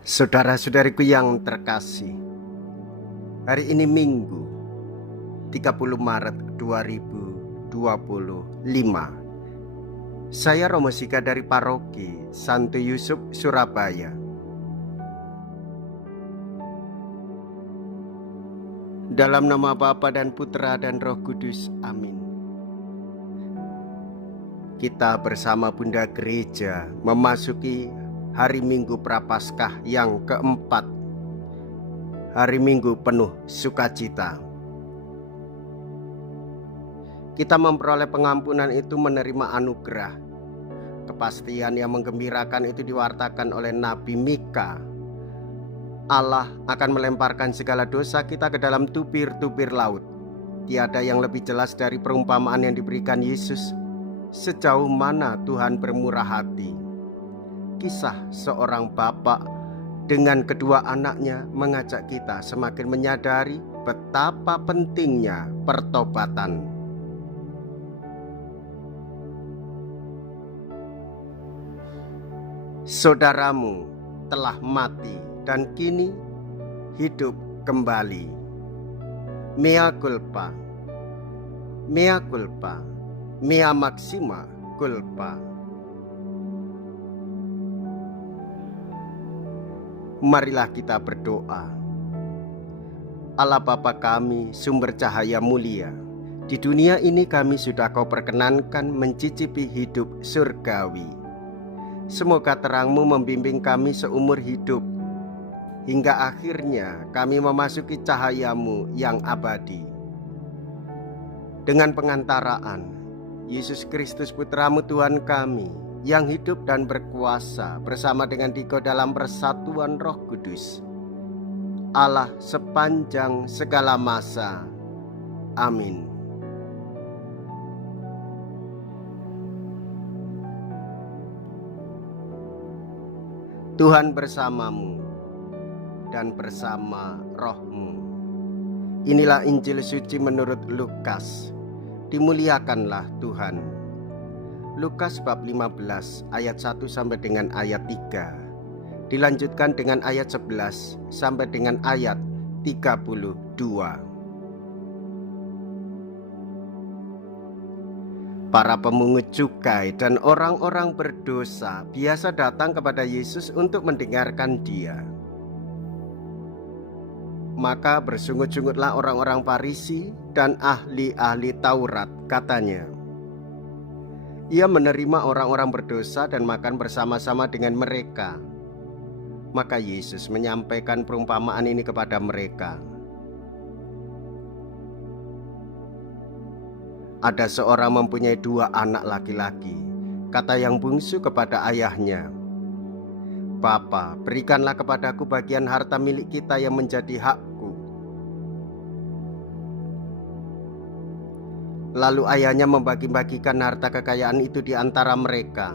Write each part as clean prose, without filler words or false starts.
Saudara-saudariku yang terkasih, hari ini Minggu 30 Maret 2025. Saya Romo Sika dari Paroki Santo Yusuf, Surabaya. Dalam nama Bapa dan Putra dan Roh Kudus, amin. Kita bersama Bunda Gereja memasuki hari Minggu Prapaskah yang keempat, hari Minggu penuh sukacita. Kita memperoleh pengampunan itu menerima anugerah. Kepastian yang menggembirakan itu diwartakan oleh Nabi Mika. Allah akan melemparkan segala dosa kita ke dalam tubir-tubir laut. Tiada yang lebih jelas dari perumpamaan yang diberikan Yesus sejauh mana Tuhan bermurah hati. Kisah seorang bapak dengan kedua anaknya mengajak kita semakin menyadari betapa pentingnya pertobatan. Saudaramu telah mati dan kini hidup kembali. Mea culpa, mea culpa, mea maxima culpa. Marilah kita berdoa. Allah Bapa kami, sumber cahaya mulia, di dunia ini kami sudah Kau perkenankan mencicipi hidup surgawi. Semoga terang-Mu membimbing kami seumur hidup, hingga akhirnya kami memasuki cahaya-Mu yang abadi. Dengan pengantaraan Yesus Kristus Putra-Mu Tuhan kami, yang hidup dan berkuasa bersama dengan Dikau dalam persatuan Roh Kudus, Allah sepanjang segala masa. Amin. Tuhan bersamamu dan bersama rohmu. Inilah Injil suci menurut Lukas. Dimuliakanlah Tuhan. Lukas bab 15 ayat 1 sampai dengan ayat 3. Dilanjutkan dengan ayat 11 sampai dengan ayat 32. Para pemungut cukai dan orang-orang berdosa biasa datang kepada Yesus untuk mendengarkan Dia. Maka bersungut-sungutlah orang-orang Farisi dan ahli-ahli Taurat, katanya, Ia menerima orang-orang berdosa dan makan bersama-sama dengan mereka. Maka Yesus menyampaikan perumpamaan ini kepada mereka. Ada seorang mempunyai 2 anak laki-laki. Kata yang bungsu kepada ayahnya, Bapa, berikanlah kepadaku bagian harta milik kita yang menjadi hakku. Lalu ayahnya membagi-bagikan harta kekayaan itu di antara mereka.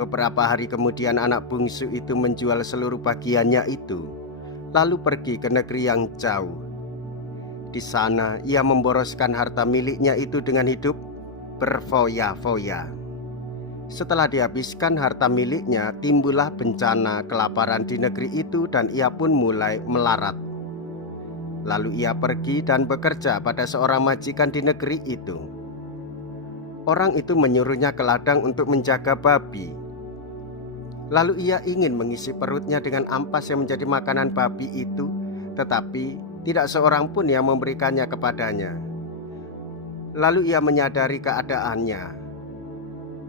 Beberapa hari kemudian anak bungsu itu menjual seluruh bagiannya itu, lalu pergi ke negeri yang jauh. Di sana ia memboroskan harta miliknya itu dengan hidup berfoya-foya. Setelah dihabiskan harta miliknya, timbullah bencana kelaparan di negeri itu dan ia pun mulai melarat. Lalu ia pergi dan bekerja pada seorang majikan di negeri itu. Orang itu menyuruhnya ke ladang untuk menjaga babi. Lalu ia ingin mengisi perutnya dengan ampas yang menjadi makanan babi itu, tetapi tidak seorang pun yang memberikannya kepadanya. Lalu ia menyadari keadaannya.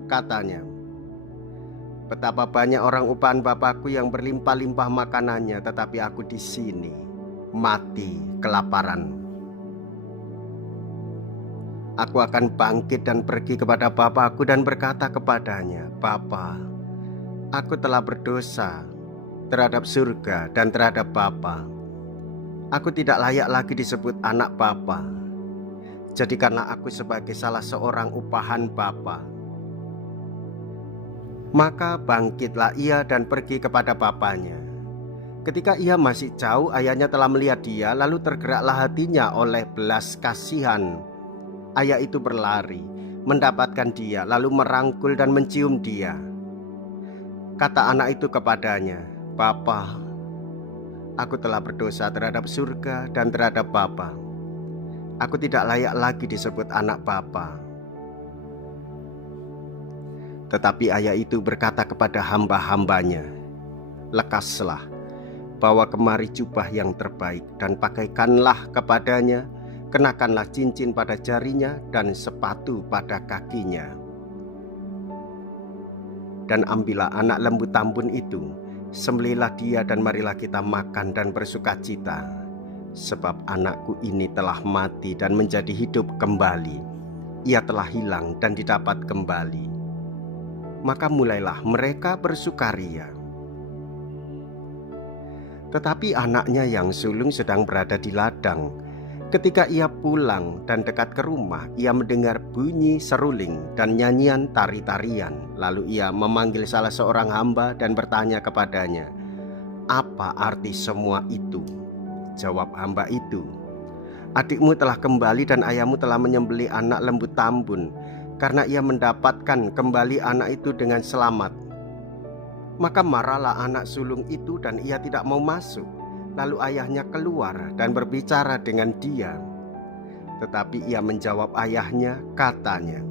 Katanya, betapa banyak orang upahan Bapakku yang berlimpah-limpah makanannya, tetapi aku di sini mati kelaparan. Aku akan bangkit dan pergi kepada Bapakku dan berkata kepadanya, Bapa, aku telah berdosa terhadap surga dan terhadap Bapa. Aku tidak layak lagi disebut anak Bapa. Jadikanlah aku sebagai salah seorang upahan Bapa. Maka bangkitlah ia dan pergi kepada bapaknya. Ketika ia masih jauh, ayahnya telah melihat dia, lalu tergeraklah hatinya oleh belas kasihan. Ayah itu berlari, mendapatkan dia, lalu merangkul dan mencium dia. Kata anak itu kepadanya, Bapa, aku telah berdosa terhadap surga dan terhadap Bapa. Aku tidak layak lagi disebut anak Bapa." Tetapi ayah itu berkata kepada hamba-hambanya, "Lekaslah, bawa kemari jubah yang terbaik dan pakaikanlah kepadanya, kenakanlah cincin pada jarinya dan sepatu pada kakinya. Dan ambillah anak lembu tambun itu, sembelihlah dia dan marilah kita makan dan bersukacita. Sebab anakku ini telah mati dan menjadi hidup kembali. Ia telah hilang dan didapat kembali." Maka mulailah mereka bersukaria. Tetapi anaknya yang sulung sedang berada di ladang. Ketika ia pulang dan dekat ke rumah, ia mendengar bunyi seruling dan nyanyian tari-tarian. Lalu ia memanggil salah seorang hamba dan bertanya kepadanya, "Apa arti semua itu?" Jawab hamba itu, "Adikmu telah kembali dan ayahmu telah menyembelih anak lembu tambun, karena ia mendapatkan kembali anak itu dengan selamat." Maka marahlah anak sulung itu dan ia tidak mau masuk. Lalu ayahnya keluar dan berbicara dengan dia. Tetapi ia menjawab ayahnya, katanya,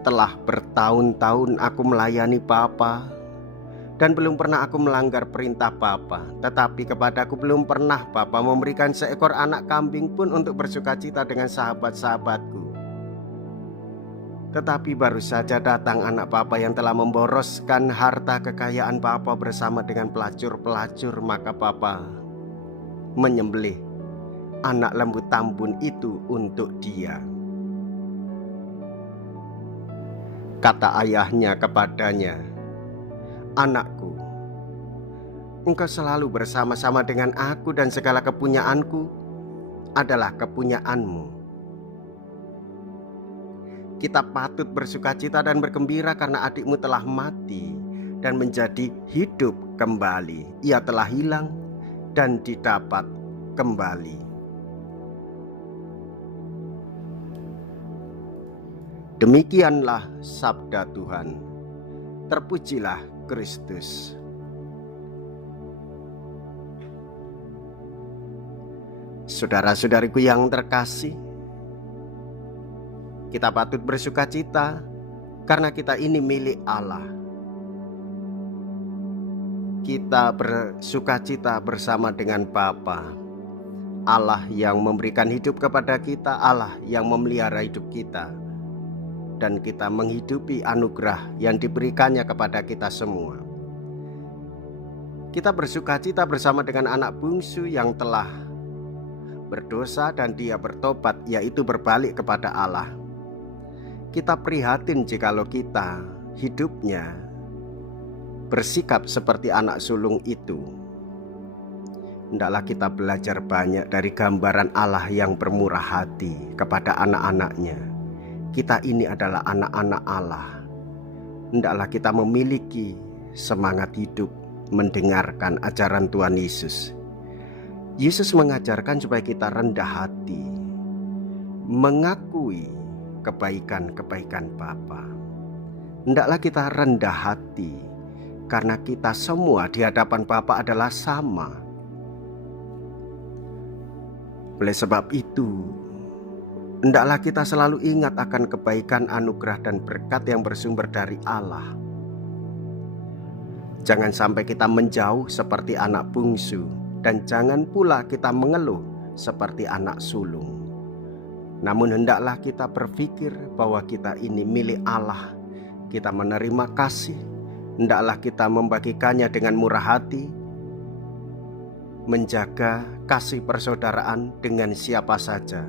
"Telah bertahun-tahun aku melayani Bapa, dan belum pernah aku melanggar perintah Bapa. Tetapi kepadaku belum pernah Bapa memberikan seekor anak kambing pun untuk bersukacita dengan sahabat-sahabatku. Tetapi baru saja datang anak Bapa yang telah memboroskan harta kekayaan Bapa bersama dengan pelacur-pelacur, maka Bapa menyembelih anak lembu tambun itu untuk dia." Kata ayahnya kepadanya, "Anakku, engkau selalu bersama-sama dengan aku dan segala kepunyaanku adalah kepunyaanmu. Kita patut bersukacita dan bergembira karena adikmu telah mati dan menjadi hidup kembali. Ia telah hilang dan didapat kembali." Demikianlah sabda Tuhan. Terpujilah Kristus. Saudara-saudariku yang terkasih, kita patut bersukacita karena kita ini milik Allah. Kita bersukacita bersama dengan Bapa, Allah yang memberikan hidup kepada kita, Allah yang memelihara hidup kita, dan kita menghidupi anugerah yang diberikannya kepada kita semua. Kita bersukacita bersama dengan anak bungsu yang telah berdosa dan dia bertobat, yaitu berbalik kepada Allah. Kita prihatin jikalau kita hidupnya bersikap seperti anak sulung itu. Hendaklah kita belajar banyak dari gambaran Allah yang bermurah hati kepada anak-anaknya. Kita ini adalah anak-anak Allah. Hendaklah kita memiliki semangat hidup mendengarkan ajaran Tuhan Yesus. Yesus mengajarkan supaya kita rendah hati, mengakui kebaikan-kebaikan Bapa. Hendaklah kita rendah hati karena kita semua di hadapan Bapa adalah sama. Oleh sebab itu, hendaklah kita selalu ingat akan kebaikan, anugerah, dan berkat yang bersumber dari Allah. Jangan sampai kita menjauh seperti anak bungsu, dan jangan pula kita mengeluh seperti anak sulung. Namun hendaklah kita berpikir bahwa kita ini milik Allah. Kita menerima kasih. Hendaklah kita membagikannya dengan murah hati, menjaga kasih persaudaraan dengan siapa saja,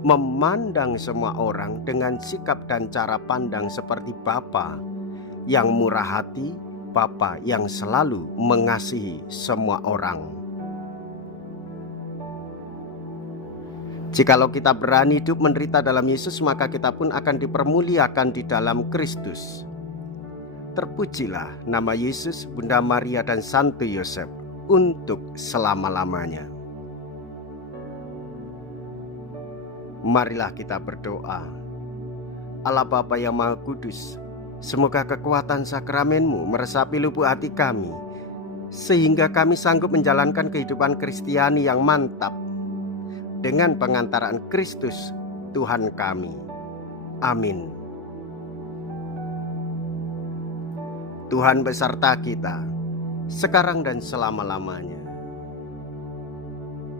memandang semua orang dengan sikap dan cara pandang seperti Bapa yang murah hati, Bapa yang selalu mengasihi semua orang. Jikalau kita berani hidup menderita dalam Yesus, maka kita pun akan dipermuliakan di dalam Kristus. Terpujilah nama Yesus, Bunda Maria, dan Santo Yosef untuk selama-lamanya. Marilah kita berdoa. Allah Bapa yang Maha Kudus, Semoga kekuatan sakramen-Mu meresapi lubuk hati kami, sehingga kami sanggup menjalankan kehidupan Kristiani yang mantap dengan pengantaran Kristus Tuhan kami. Amin. Tuhan beserta kita, sekarang dan selama-lamanya.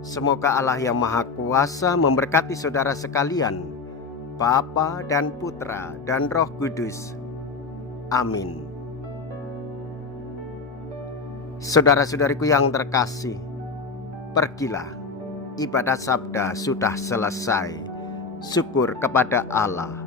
Semoga Allah yang Maha Kuasa memberkati saudara sekalian, Bapa dan Putra dan Roh Kudus. Amin. Saudara-saudariku yang terkasih, pergilah, ibadat sabda sudah selesai. Syukur kepada Allah.